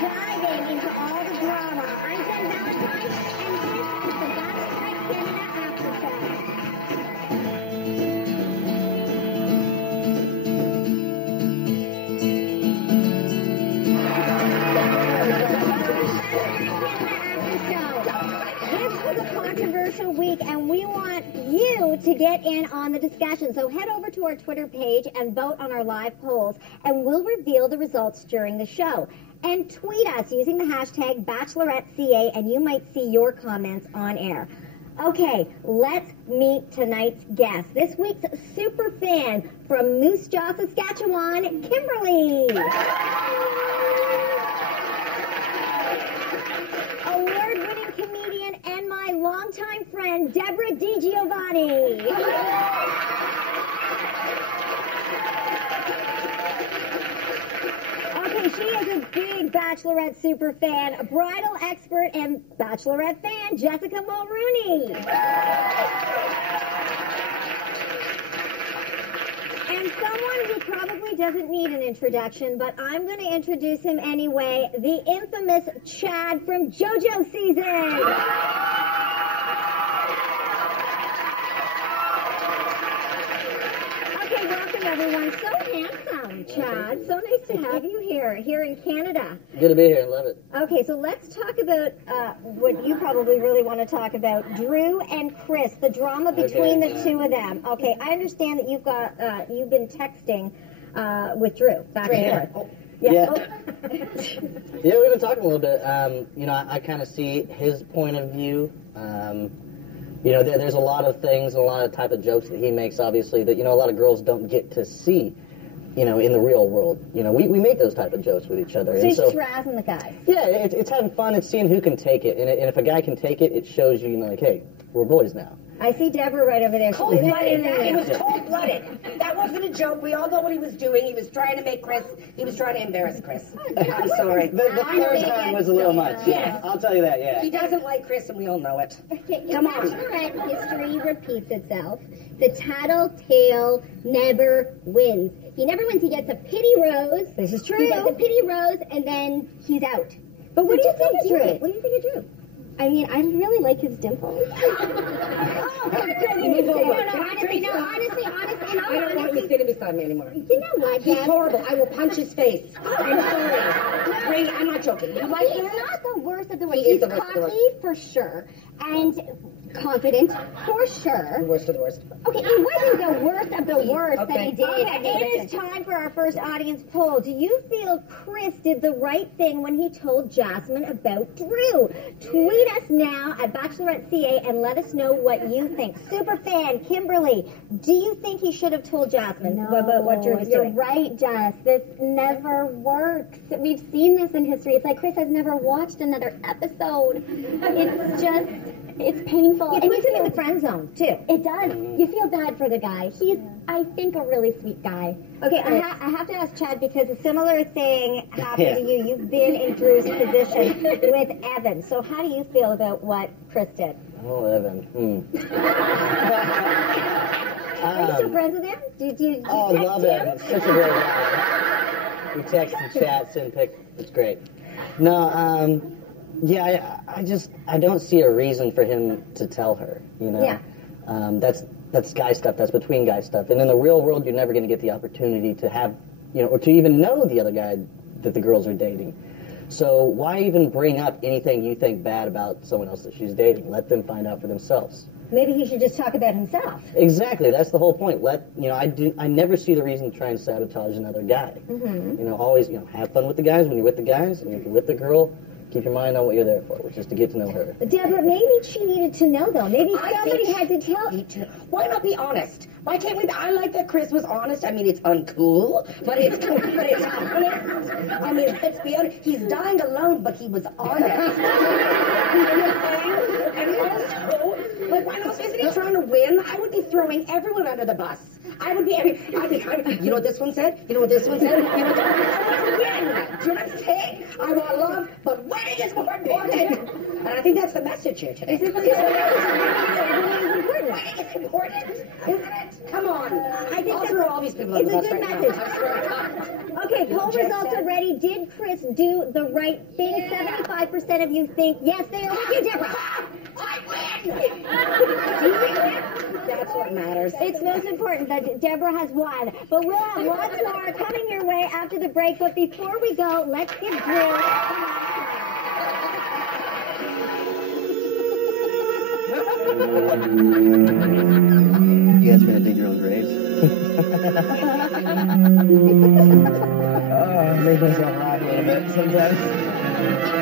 diving into all the drama. I'm Jen Valentine, and this is the Bachelorette Canada After Show. This was a controversial week, and we want you to get in on the discussion. So head over to our Twitter page and vote on our live polls, and we'll reveal the results during the show. And tweet us using the hashtag BacheloretteCA, and you might see your comments on air. Okay, let's meet tonight's guest. This week's super fan from Moose Jaw, Saskatchewan, Kimberly. Award-winning comedian and my longtime friend, Deborah DiGiovanni. Okay, she is a big Bachelorette super fan, a bridal expert, and Bachelorette fan, Jessica Mulrooney. And someone who probably doesn't need an introduction, but I'm going to introduce him anyway, the infamous Chad from JoJo season. Okay, welcome everyone. So handsome, Chad. So nice to have you here in Canada. Good to be here. Love it. Okay, so let's talk about what you probably really want to talk about, Drew and Chris, the drama between the two of them. Okay, I understand that you've been texting with Drew back and forth. Yeah. Yeah, we've been talking a little bit. You know, I kind of see his point of view. You know, there's a lot of things, a lot of type of jokes that he makes, obviously, that, you know, a lot of girls don't get to see, you know, in the real world. You know, we make those type of jokes with each other. So he's just razzing the guy. Yeah, it's having fun. It's seeing who can take it. And if a guy can take it, it shows you, you know, like, hey, we're boys now. I see Deborah right over there. Cold-blooded. It was cold-blooded. That wasn't a joke. We all know what he was doing. He was trying to make Chris. He was trying to embarrass Chris. I'm sorry. The first time was a little much. Yes. I'll tell you that, yeah. He doesn't like Chris, and we all know it. Come on. Bachelorette history repeats itself. The tattletale never wins. He never wins. He gets a pity rose. This is true. He gets a pity rose, and then he's out. But what do you think of Drew? What do you think of Drew? I mean, I really like his dimples. Honestly, I don't want him sitting beside me anymore. You know what, He's horrible. I will punch his face. I'm sorry. I'm not joking. You like him? He's not the worst of the worst. He He's is the worst of the worst. cocky for sure, and confident for sure. The worst of the worst. Okay, it wasn't the worst of the worst that he did. Okay. It is time for our first audience poll. Do you feel Chris did the right thing when he told Jasmine about Drew? Tweet us now at BacheloretteCA and let us know what you think. Superfan Kimberly, do you think he should have told Jasmine about what Drew was doing? You're right, Jess. This never works. We've seen this in history. It's like Chris has never watched another episode. It's painful. It puts him in the friend zone, too. It does. You feel bad for the guy. He's, I think, a really sweet guy. Okay, I have to ask Chad, because a similar thing happened to you. You've been in Drew's position with Evan. So how do you feel about what Chris did? Oh, Evan. Are you still friends with him? Did you Oh, text love him? Evan. Such a great guy. We text and chat, send pics. It's great. No, yeah, I don't see a reason for him to tell her, you know? Yeah. That's guy stuff. That's between guy stuff. And in the real world, you're never going to get the opportunity to have, you know, or to even know the other guy that the girls are dating. So why even bring up anything you think bad about someone else that she's dating? Let them find out for themselves. Maybe he should just talk about himself. Exactly. That's the whole point. I never see the reason to try and sabotage another guy. Mm-hmm. You know, always, you know, have fun with the guys when you're with the guys, and if you're with the girl, keep your mind on what you're there for, which is to get to know her. Deborah, maybe she needed to know, though. Maybe somebody had to tell. Why not be honest? Why can't we? I like that Chris was honest. I mean, it's uncool, but it's honest. I mean, let's be honest. He's dying alone, but he was honest. And also, like, why not? Isn't he trying to win? I would be throwing everyone under the bus. I would be. You know what this one said? You know what this one said? You know what I want to win. Do you know what I'm saying? I want love, but winning is more important. And I think that's the message here today. Winning is important, isn't it? Come on. I think I'll throw all these people on the bus right now. Okay, Okay, poll results are ready. Did Chris do the right thing? 75% of you think yes, they are with you, Deborah. I win! That's what matters. It's most important that Deborah has won. But we'll have lots more coming your way after the break. But before we go, let's give Drew. You guys are gonna dig your own graves? Oh, I make myself laugh a little bit sometimes.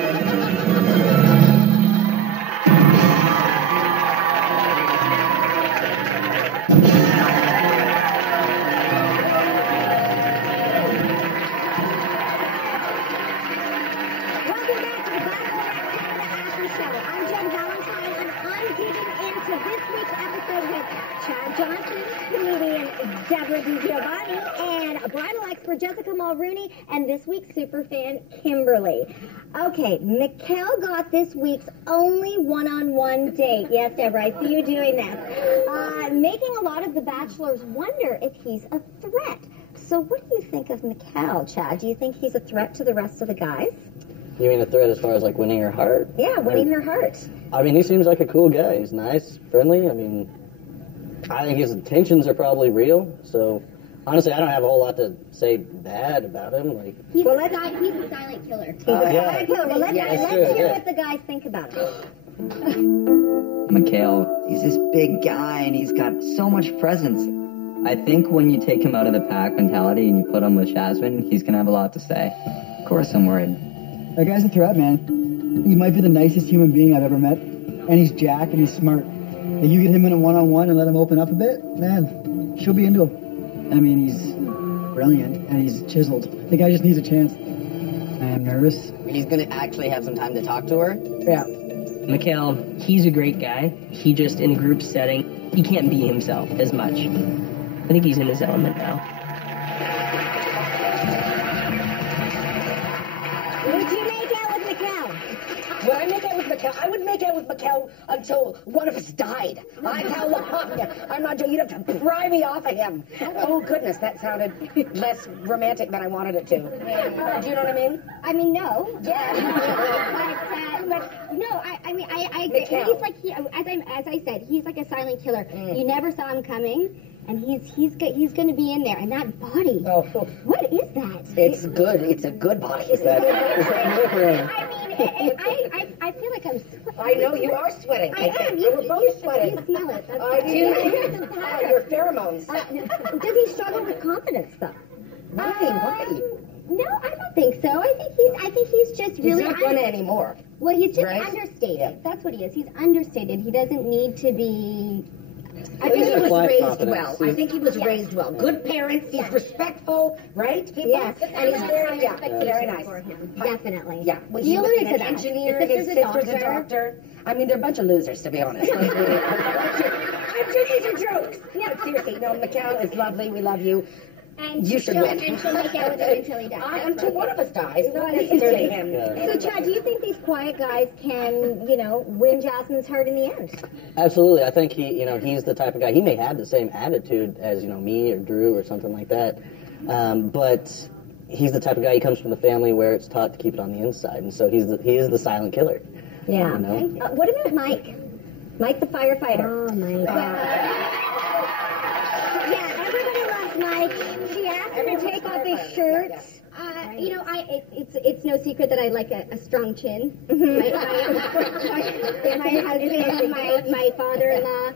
Welcome back to the Bachelorette Canada After Show. I'm Jen Valentine, and I'm digging into this week's episode with Chad Johnson, comedian Deborah DiGiovanni, and bridal expert Jessica Mulrooney, and this week's superfan Kimberly. Okay, Mikkel got this week's only one-on-one date. Yes, Deborah, I see you doing this. Making a lot of the bachelors wonder if he's a threat. So what do you think of Mikkel, Chad? Do you think he's a threat to the rest of the guys? You mean a threat as far as like winning her heart? Yeah, winning her heart. I mean, he seems like a cool guy. He's nice, friendly. I mean, I think his intentions are probably real. So honestly, I don't have a whole lot to say bad about him. Like, He's a silent killer. yeah. Well, let's That's hear true, yeah. what the guys think about it. Mikhail, he's this big guy and he's got so much presence. I think when you take him out of the pack mentality and you put him with Jasmine, he's going to have a lot to say. Of course I'm worried. That guy's a threat, man. He might be the nicest human being I've ever met. And he's jacked and he's smart. If you get him in a one-on-one and let him open up a bit, man, she'll be into him. I mean, he's brilliant and he's chiseled. The guy just needs a chance. I am nervous. He's going to actually have some time to talk to her. Yeah. Mikhail, he's a great guy. He just, in a group setting, he can't be himself as much. I think he's in his element now. Would you make out with Mikkel? Would I make out with Mikkel? I would make out with Mikkel until one of us died. How long? I'm not doing. You'd have to pry me off of him. Oh goodness, that sounded less romantic than I wanted it to. Do you know what I mean? I mean, no. Yeah. But no, I mean, I agree. Mikhail. He's like, as I said, he's like a silent killer. You never saw him coming, and he's going to be in there. And that body, Oh, what is that? it's good. It's a good body. I feel like I'm sweating. I know you are sweating. I am. We're both sweating. You smell it. That's I do. Your pheromones. Does he struggle with confidence, though? Why? No, I don't think so. I think he's just He's really. not gonna anymore. Well, he's just Right? understated. Yeah. That's what he is. He's understated. He doesn't need to be. I think he was quiet raised confidence. well. I think he was raised well. Good parents. He's respectful, right? People? Yes. And he's very, very nice. For him. Definitely. Yeah. Well, You he's alluded an to that. engineer. His His sister's a sister's a doctor. I mean, they're a bunch of losers, to be honest. I'm teasing jokes. Yeah, seriously. No, Mikkel is lovely. We love you. And You should she'll, win. And she'll make out with him until he dies. Until one of us dies, not necessarily him. So, Chad, do you think these quiet guys can, win Jasmine's heart in the end? Absolutely. I think he's the type of guy. He may have the same attitude as, me or Drew or something like that. But he's the type of guy, he comes from the family where it's taught to keep it on the inside. And so he is the silent killer. Yeah. You know? What about Mike? Mike the firefighter. Oh, my God. Yeah, everybody loves Mike. She asked him to take off his shirt. It's no secret that I like a strong chin. My husband, my father-in-law,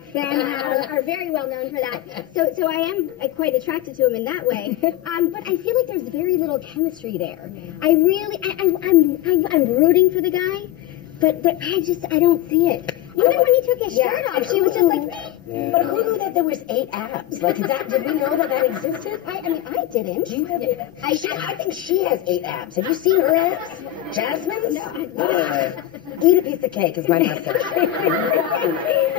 are very well known for that. So I am quite attracted to him in that way. But I feel like there's very little chemistry there. I'm rooting for the guy, but I don't see it. Even when he took his shirt off, she was just like, But who knew that there was 8 abs? Like, did we know that existed? I didn't. Do you have I think she has 8 abs. Have you seen her abs? Jasmine's? Eat a piece of cake is my message.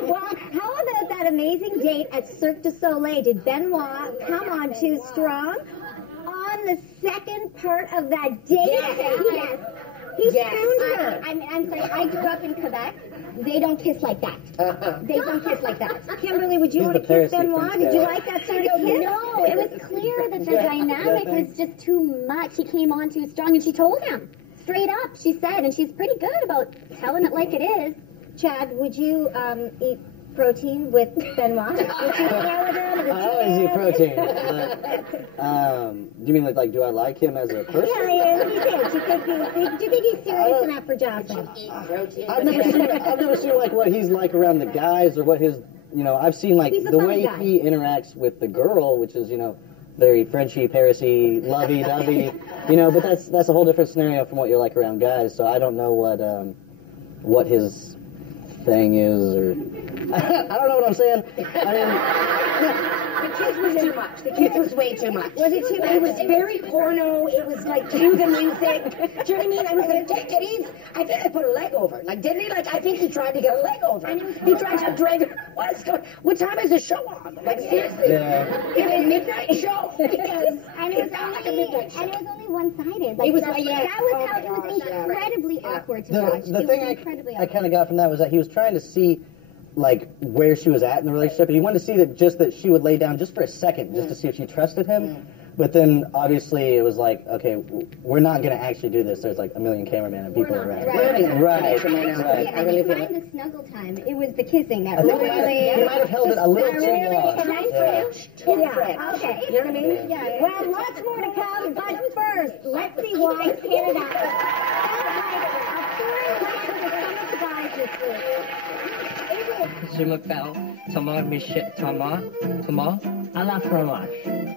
Well, how about that amazing date at Cirque du Soleil? Did Benoit come on too strong? On the second part of that date, Yes. he Yes. spooned her. I'm sorry. I grew up in Quebec, They don't kiss like that. They don't kiss like that. Kimberly, would you He's want to the kiss Pharisee Benoit? from Did you Sarah. like that sort of kiss? No, it was clear that the dynamic was just too much. He came on too strong, and she told him straight up. She said, and she's pretty good about telling it like it is. Chad, would you eat protein with Benoit? Would you throw it in? I always eat protein. Do you mean like, do I like him as a person? Yeah, he did. Do you think he's serious enough for Jocelyn? I've never seen like what he's like around the guys or what his, I've seen like He's a the funny way guy. he interacts with the girl, which is, very Frenchy, Parisy, lovey-dovey, but that's a whole different scenario from what you're like around guys, so I don't know what his thing is, or I don't know what I'm saying. I mean, The kids was too much. The kids was way too much. Was it too much? It was very porno. It was like cue the music. Do you know what I mean? I was like, take it easy. I think I put a leg over. Like, didn't he? Like, I think he tried to get a leg over. He tried to drag. What time is the show on? Like, seriously? Yeah. It's a midnight show. Because And it was only one-sided. Like, It was that, like, yeah. that was Oh how my it was gosh, yeah. incredibly awkward to watch. The It thing was incredibly I kind of got from that was that he was trying to see like where she was at in the relationship, and he wanted to see that she would lay down just for a second, just to see if she trusted him. But then obviously it was like, okay, we're not going to actually do this. There's like a million cameramen and people around. Right. I really feel the snuggle time. It was the kissing that I think really. he might have held it a little too really long. Yeah. Okay. You know what I mean? Yeah. Well, lots more to come, but first, let's see why Canada sounds like a foreign language to some of the guys this week. Je m'appelle Thomas Michel Thomas à la fromage.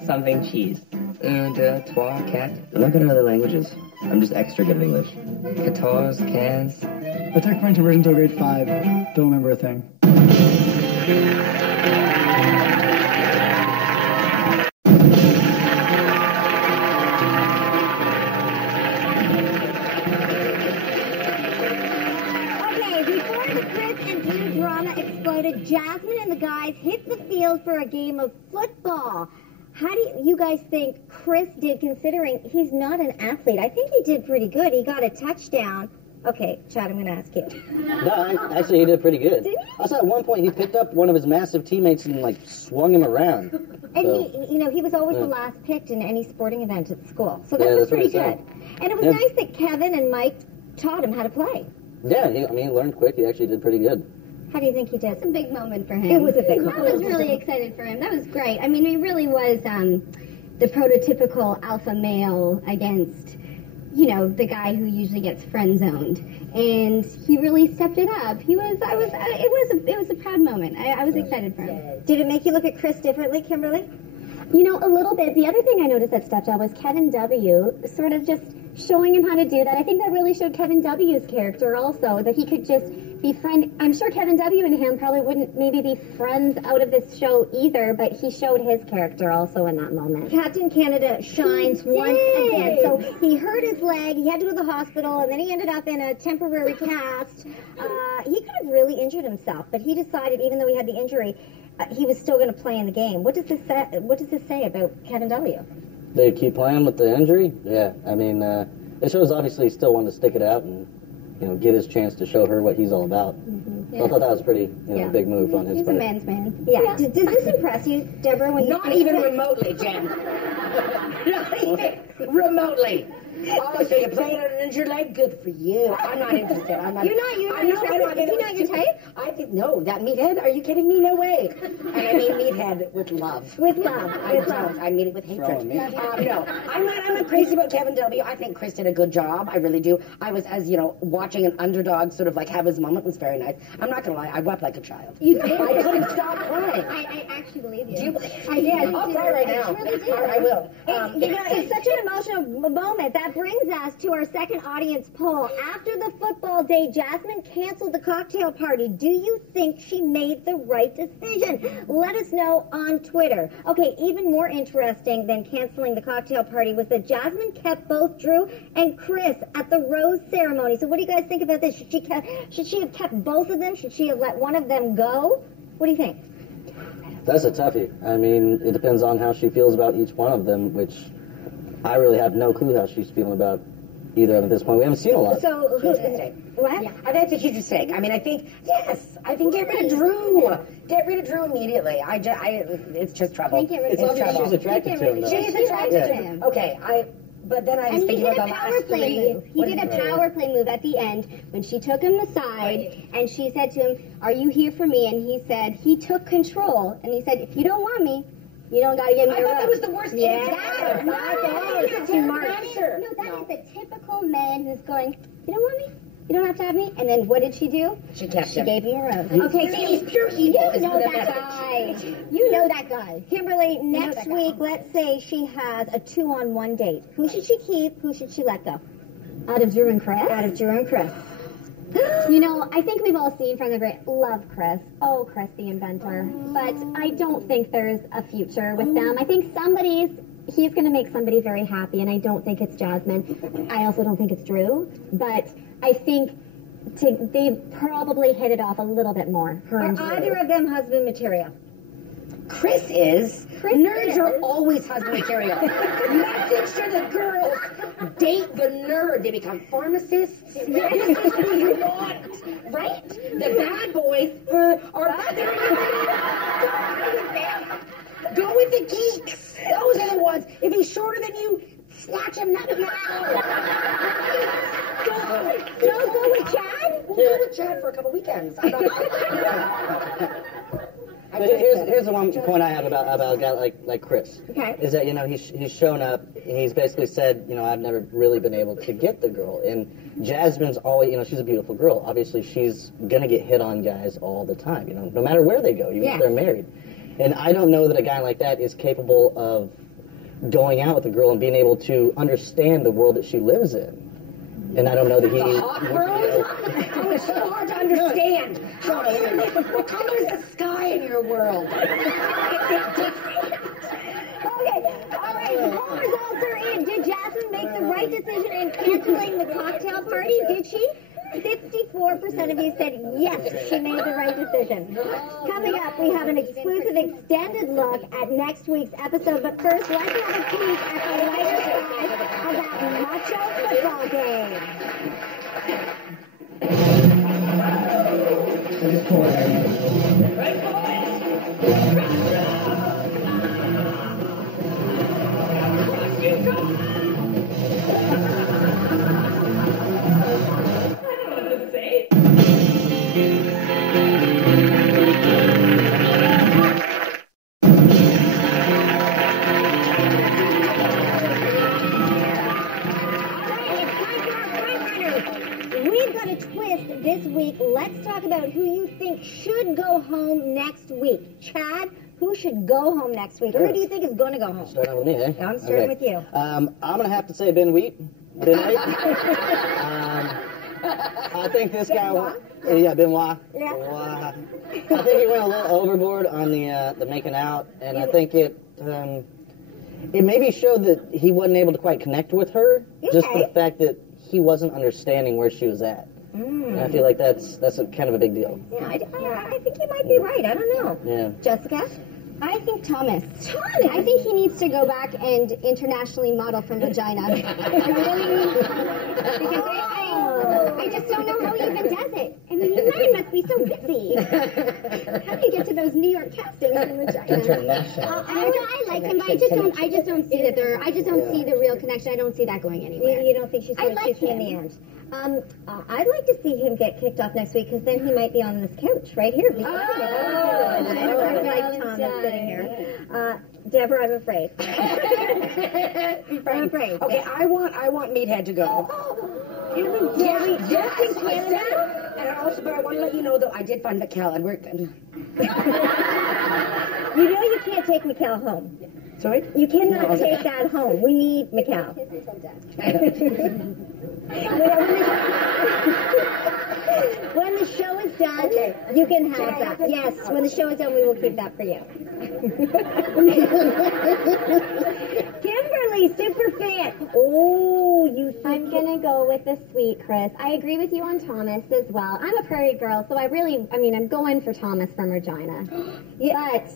Something cheese. Un, deux, trois, quatre. I'm not good at other languages. I'm just extra good at English. 14, 15. I took French immersion until grade 5. Don't remember a thing. Okay, before the Chris and Drew drama exploded, Jasmine and the guys hit the field for a game of football. How do you guys think Chris did, considering he's not an athlete? I think he did pretty good. He got a touchdown. Okay, Chad, I'm going to ask you. No, actually, he did pretty good. Did he? I saw at one point he picked up one of his massive teammates and like swung him around. And So, he was always the Yeah. last picked in any sporting event at school. So Yeah, that was that's what pretty he good. said. And it was Yeah. nice that Kevin and Mike taught him how to play. yeah, he learned quick. He actually did pretty good. How do you think he did? It's a big moment for him. It was a big I moment. was really excited for him. That was great. I mean, he really was the prototypical alpha male against, the guy who usually gets friend zoned, and he really stepped it up. It was a proud moment. I was excited for him. Did it make you look at Chris differently, Kimberly? A little bit. The other thing I noticed that stepped up was Kevin W. sort of just showing him how to do that. I think that really showed Kevin W.'s character also, that he could just be friend. I'm sure Kevin W. and him probably wouldn't maybe be friends out of this show either, but he showed his character also in that moment. Captain Canada shines once again. So he hurt his leg, he had to go to the hospital, and then he ended up in a temporary cast. He could have really injured himself, but he decided, even though he had the injury, he was still going to play in the game. What does this say about Kevin W.? They keep playing with the injury. Yeah, I mean, it shows obviously he still wanted to stick it out and get his chance to show her what he's all about. So I thought that was pretty big move on his He's a part. man's man. Yeah. Does this impress you, Deborah? When Not even remotely, Jen. Not even remotely. Oh, so you played on an injured leg? Good for you. I'm not interested. You're not interested? Is he not your type? I think no. That meathead? Are you kidding me? No way. And I mean meathead with love. With love. I don't. I mean it with hatred. Throwing me. No, I'm not crazy about Kevin W. I think Chris did a good job. I really do. I was, as watching an underdog sort of like have his moment was very nice. I'm not gonna lie. I wept like a child. You did. I couldn't stop crying. I actually believe you. Do you believe? I did. I'll cry right now. I will. It's such an emotional moment. That brings us to our second audience poll. After the football day, Jasmine canceled the cocktail party. Do you think she made the right decision? Let us know on Twitter. Okay, even more interesting than canceling the cocktail party was that Jasmine kept both Drew and Chris at the rose ceremony. So what do you guys think about this? Should she have kept both of them? Should she have let one of them go? What do you think? That's a toughie. I mean, it depends on how she feels about each one of them, which I really have no clue how she's feeling about either of them at this point. We haven't seen a lot. So, Huge mistake. what? Yeah, I think it's a huge mistake. I mean, I think get rid of Drew. Get rid of Drew immediately. It's just trouble. It's obvious she's attracted to him, though. She's attracted to him. Okay, but then I was And he thinking did a about the power last play three. move. He did a power play move at the end when she took him aside and she said to him, "Are you here for me?" And he said he took control and he said, "If you don't want me, you don't got to give me I a thought that rose." was the worst answer. No, That's smart. that is a typical man who's going, "You don't want me? You don't have to have me." And then what did she do? She kept She him. gave him a rose. Okay, See, he's pure evil. You is know the that message. guy. You know that guy. Kimberly, that next guy. week, let's say she has a 2-on-1 date. Who should she keep? Who should she let go? Out of Drew and Chris? Out of Drew and Chris. You know, I think we've all seen from the great love Chris. Oh, Chris the inventor. But I don't think there's a future with them. I think he's going to make somebody very happy, and I don't think it's Jasmine. I also don't think it's Drew. But I think they probably hit it off a little bit more. Her and Are Drew. either of them husband material? Chris is. Nerds is. are always husband material. Message to the girls: date the nerd. They become pharmacists. This is who you want, right? The bad boys are. Go with the geeks. Those are the ones. If he's shorter than you, snatch him now. Don't go with Chad? We'll go with Chad for a couple weekends. I'm not- But here's the one point I have about a guy like Chris. Okay. Is that, he's shown up, and he's basically said, I've never really been able to get the girl. And Jasmine's always, she's a beautiful girl. Obviously, she's going to get hit on guys all the time, no matter where they go, even if they're married. And I don't know that a guy like that is capable of going out with a girl and being able to understand the world that she lives in. And I don't know that he... Hot world? Oh, it's so hard to understand. What color is the sky in your world? Okay, all right, the poll results are in. Did Jasmine make the right decision in canceling the cocktail party? Did she? 54% of you said yes, she made the right decision. Coming up, we have an exclusive extended look at next week's episode. But first, let's have a peek at the lighter side of that macho football game. We've got a twist this week. Let's talk about who you think should go home next week. Chad, who should go home next week? Or who do you think is going to go home? Starting out with me, eh? I'm starting with you. I'm going to have to say Ben Wheat. Ben Wheat. I think this guy... Yeah, Benoit. Yeah. I think he went a little overboard on the making out, and I think it maybe showed that he wasn't able to quite connect with her, just for the fact that he wasn't understanding where she was at. And I feel like that's a kind of a big deal. Yeah, I think you might be right. I don't know. Yeah. Jessica? I think Thomas. I think he needs to go back and internationally model from vagina. I really, because I just don't know how he even does it. I mean, his mind must be so busy. How do you get to those New York castings in vagina? International. I like him, but I just don't see that I just don't see the real connection. I don't see that going anywhere. You don't think she's going to like kiss you in the him. end? I'd like to see him get kicked off next week because then he might be on this couch right here. Like Thomas sitting here. Deborah, I'm afraid. I'm afraid. Okay, I want Meathead to go. Yes, Canada. And but I want to let you know, though, I did find Mikkel, and we're... You know you can't take Mikkel home. Sorry? You cannot take that home. We need Mikkel. When the show is done, you can have that. Yes, when the show is done, we will keep that for you. Kimberly, super fan. Oh, I'm gonna go with the sweet Chris. I agree with you on Thomas as well. I'm a prairie girl, so I'm going for Thomas from Regina. But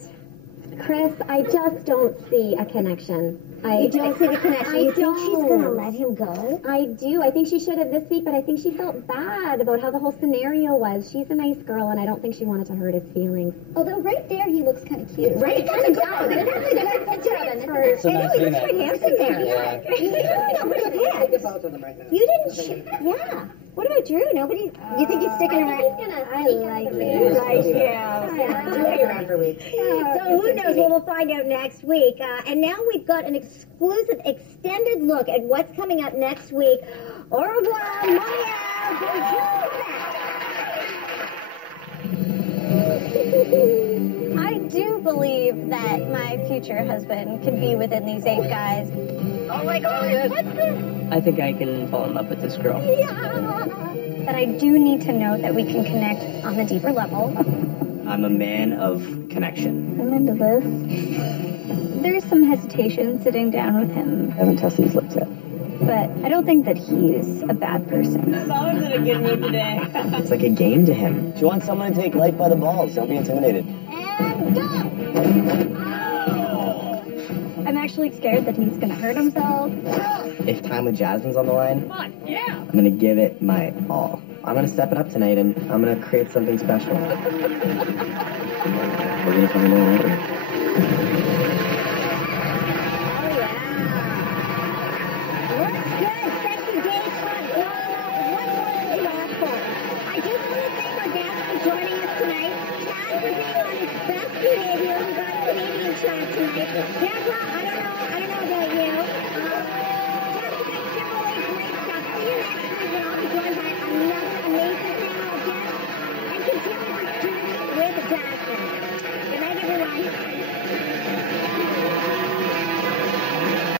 Chris, I just don't see a connection. You don't see the connection. You think she's going to let him go? I do. I think she should have this week, but I think she felt bad about how the whole scenario was. She's a nice girl, and I don't think she wanted to hurt his feelings. Although right there, he looks kind of cute. Right? That's a good. That's a good picture of him. So I know, nice he seeing looks quite that. handsome there. Yeah. You really don't put your Think pants. about them right now. You didn't. Yeah. What about Drew? Nobody. You think he's sticking around? I like it. Like him. Drew will be around for a week. So who knows? Well, we'll find out next week. And now we've got an exclusive, extended look at what's coming up next week. Au revoir, Maya. I do believe that my future husband could be within these 8 guys. Oh my God! What's this? I think I can fall in love with this girl. But I do need to know that we can connect on a deeper level. I'm a man of connection. I'm into this. There's some hesitation sitting down with him, I haven't tested his lips yet. but I don't think that he's a bad person. Someone's in a good mood today. It's like a game to him. If you want someone to take life by the balls, don't be intimidated. And go! I'm actually scared that he's gonna hurt himself. If time with Jasmine's on the line, I'm gonna give it my all. I'm gonna step it up tonight and I'm gonna create something special. We're gonna find out later. What's good? Sexy gay club drama. What more could you ask for? I just want to thank our guest for joining us tonight. Chad for being on his best behavior. We got Canadian Chad tonight. Deborah, I don't know about you.